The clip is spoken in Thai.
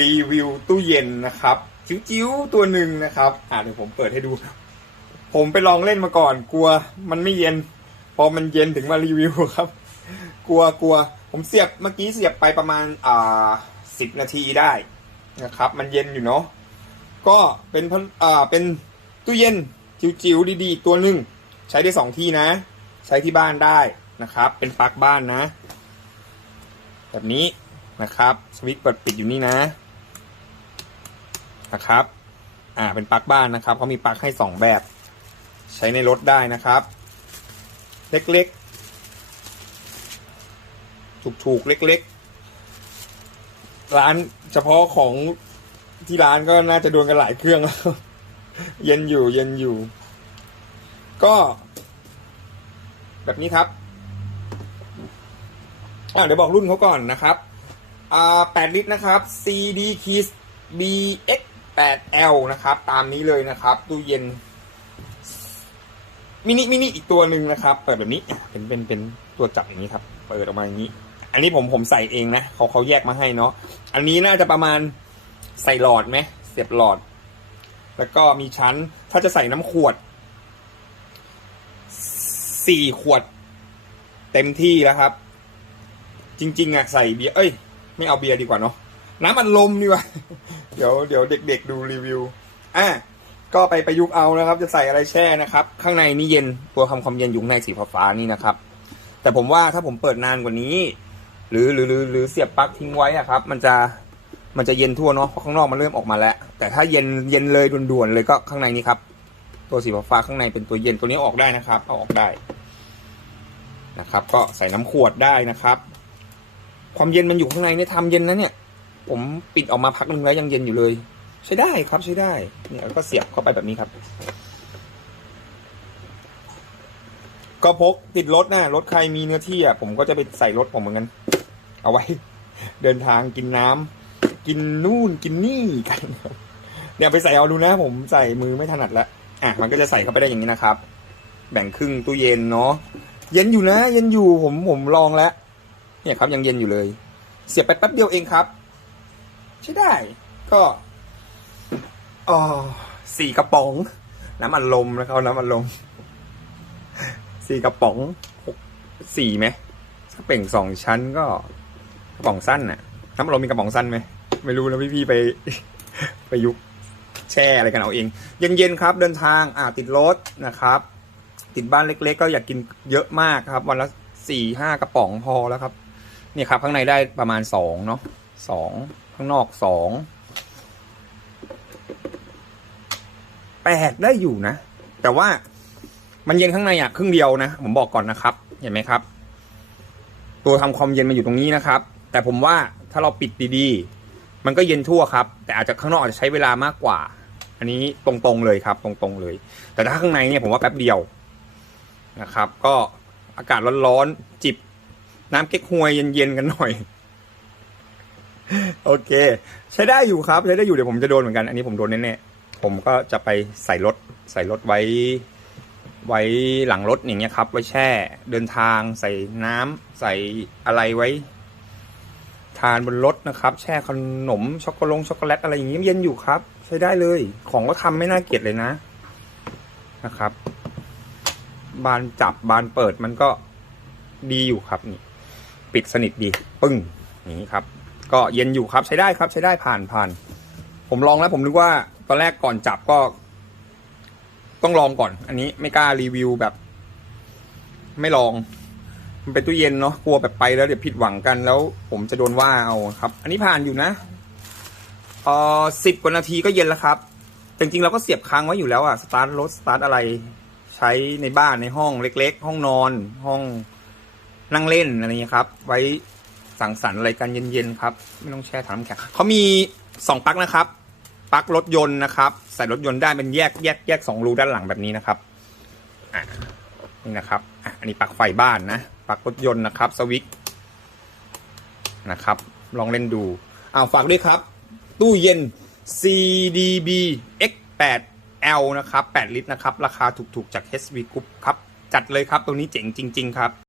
รีวิวตู้เย็นนะครับจิ๋วๆตัวหนึ่งนะครับ อ่าเดี๋ยวผมเปิดให้ดู ผมไปลองเล่นมาก่อน กลัวมันไม่เย็น พอมันเย็นถึงมารีวิวครับ กลัวกลัวผมเสียบเมื่อกี้เสียบไปประมาณอ่าสิบนาทีได้นะครับ มันเย็นอยู่เนาะก็เป็นพันอ่าเป็นตู้เย็นจิ๋วๆดีๆ ตัวหนึ่งใช้ได้สองที่นะ ใช้ที่บ้านได้นะครับ เป็นปลั๊กบ้านนะ แบบนี้ นะครับสวิตช์เปิดปิดอยู่นี่นะนะครับอ่าเป็นปลั๊กบ้านนะครับเขามีปลั๊กให้สองแบบ ใช้ในรถได้นะครับ เล็กๆ ถูกๆ เล็กๆ ร้านเฉพาะของที่ร้านก็น่าจะโดนกันหลายเครื่องแล้วเย็นอยู่เย็นอยู่ ก็ แบบนี้ครับอ่าเดี๋ยวบอกรุ่นเขาก่อนนะครับ อ่า8ลิตรนะครับ CD Keys BX 8 L นะครับ ตามนี้เลยนะครับตู้เย็นมินิมินิอีกตัวหนึ่งนะครับ เปิดแบบนี้เป็นเป็นเป็นตัวจับอย่างนี้ครับ เปิดออกมาอย่างนี้ อันนี้ผมผมใส่เองนะเขาเขาแยกมาให้เนาะอันนี้น่าจะประมาณใส่หลอดไหมเสียบหลอด แล้วก็มีชั้นถ้าจะใส่น้ำขวดสี่ขวด เต็มที่แล้วครับ จริง ๆอะใส่เบียร์เอ้ย ไม่เอาเบียร์ดีกว่าเนาะน้ำอัดลมดีกว่า เดี๋ยวเดี๋ยวเด็ก ๆ ดูรีวิว อะก็ไปประยุกต์เอานะครับ จะใส่อะไรแช่นะครับ ข้างในนี่เย็นตัวทำความเย็นอยู่งในสีฟ้านี่นะครับ แต่ผมว่าถ้าผมเปิดนานกว่านี้ หรือหรือหรือหรือเสียบปลั๊กทิ้งไว้อะครับ มันจะมันจะเย็นทั่วเนาะเพราะข้างนอกมันเริ่มออกมาแล้ว แต่ถ้าเย็นเย็นเลยด่วนๆเลยก็ข้างในนี้ครับ ตัวสีฟ้าข้างในเป็นตัวเย็นตัวนี้ออกได้นะครับ เอาออกได้นะครับ ก็ใส่น้ำขวดได้นะครับ ความเย็นมันอยู่ข้างในเนี่ยทำเย็นนะเนี่ย ผมปิดออกมาพักหนึ่งแล้วยังเย็นอยู่เลย ใช้ได้ครับใช้ได้เนี่ยแล้วก็เสียบเข้าไปแบบนี้ครับ ก็พกติดรถนะรถใครมีเนื้อที่อะผมก็จะไปใส่รถผมเหมือนกัน เอาไว้ เดินทางกินน้ำกินนู่นกินนี่กันเดี๋ยวไปใส่เอาดูนะ ผมใส่มือไม่ถนัดละอะมันก็จะใส่เข้าไปได้อย่างนี้นะครับ แบ่งครึ่งตู้เย็นเนาะเย็นอยู่นะ เย็นอยู่ผมผมลองแล้ว เนี่ยครับยังเย็นอยู่เลย เสียบไปแป๊บเดียวเองครับ ใช้ได้ ก็อ๋อสี่กระป๋อง น้ำอัดลมนะครับน้ำอัดลมสี่กระป๋องหกสี่ไหมถ้าเป่งสองชั้นก็กระป๋องสั้นน่ะ น้ำอัดลมมีกระป๋องสั้นไหมไม่รู้นะพี่ๆไปไปยุกแช่อะไรกันเอาเอง เย็นๆครับ เดินทางอ่าติดรถนะครับ ติดบ้านเล็ก ๆ ก็อยากกินเยอะมากครับ วันละสี่ห้ากระป๋องพอแล้วครับ นี่ครับ ข้างในได้ประมาณสองเนาะสองข้างนอกสองแปดได้อยู่นะ แต่ว่ามันเย็นข้างในอะครึ่งเดียวนะ ผมบอกก่อนนะครับ เห็นไหมครับ ตัวทำความเย็นมันอยู่ตรงนี้นะครับ แต่ผมว่าถ้าเราปิดดีๆ มันก็เย็นทั่วครับ แต่อาจจะข้างนอกอาจจะใช้เวลามากกว่า อันนี้ตรงๆเลยครับ ตรงๆเลย แต่ถ้าข้างในเนี่ยผมว่าแป๊บเดียวนะครับ ก็อากาศร้อนๆจิบ น้ำเก๊กฮวยเย็นๆกันหน่อย โอเค ใช้ได้อยู่ครับ ใช้ได้อยู่เดี๋ยวผมจะโดนเหมือนกัน อันนี้ผมโดนแน่ๆผมก็จะไปใส่รถ ใส่รถไว้ ไว้หลังรถอย่างเงี้ยครับ ไว้แช่ เดินทาง ใส่น้ำใส่อะไรไว้ ทานบนรถนะครับ แช่ขนมช็อกโกแลตช็อกโกแลตอะไรอย่างเงี้ยเย็นอยู่ครับ ใช้ได้เลย ของก็ทำไม่น่าเกลียดเลยนะนะครับ บานจับบานเปิดมันก็ดีอยู่ครับนี่ ปิดสนิทดีปึ้งนี้ครับ ก็เย็นอยู่ครับใช้ได้ครับใช้ได้ผ่านผ่าน ผมลองแล้วผมนึกว่าตอนแรกก่อนจับก็ ต้องลองก่อน อันนี้ไม่กล้ารีวิวแบบ ไม่ลอง มันเป็นตู้เย็นเนาะกลัวแบบไปแล้วเดี๋ยวผิดหวังกันแล้ว ผมจะโดนว่าเอาครับ อันนี้ผ่านอยู่นะเออสิบกว่านาทีก็เย็นแล้วครับจริงๆเราก็เสียบค้างไว้อยู่แล้วอะสตาร์ทรถสตาร์ทอะไร ใช้ในบ้านในห้องเล็ก ๆ ห้องนอนห้อง นั่งเล่นอะไรเงี้ยครับ ไว้สังสรรค์อะไรกันเย็นๆครับ ไม่ต้องแช่ถังน้ำแข็งเขามีสองปลั๊กนะครับปลั๊กรถยนต์นะครับ ใส่รถยนต์ได้เป็นแยกแยกแยกสองรูด้านหลังแบบนี้นะครับอะนี่นะครับอะอันนี้ปลั๊กไฟบ้านนะปลั๊กรถยนต์นะครับสวิตช์นะครับ ลองเล่นดูอ้าวฝากด้วยครับ ตู้เย็น CDB X8 L นะครับ 8 ลิตรนะครับ ราคาถูกๆ จาก HV Group ครับ จัดเลยครับ ตัวนี้เจ๋งจริง ๆ ครับ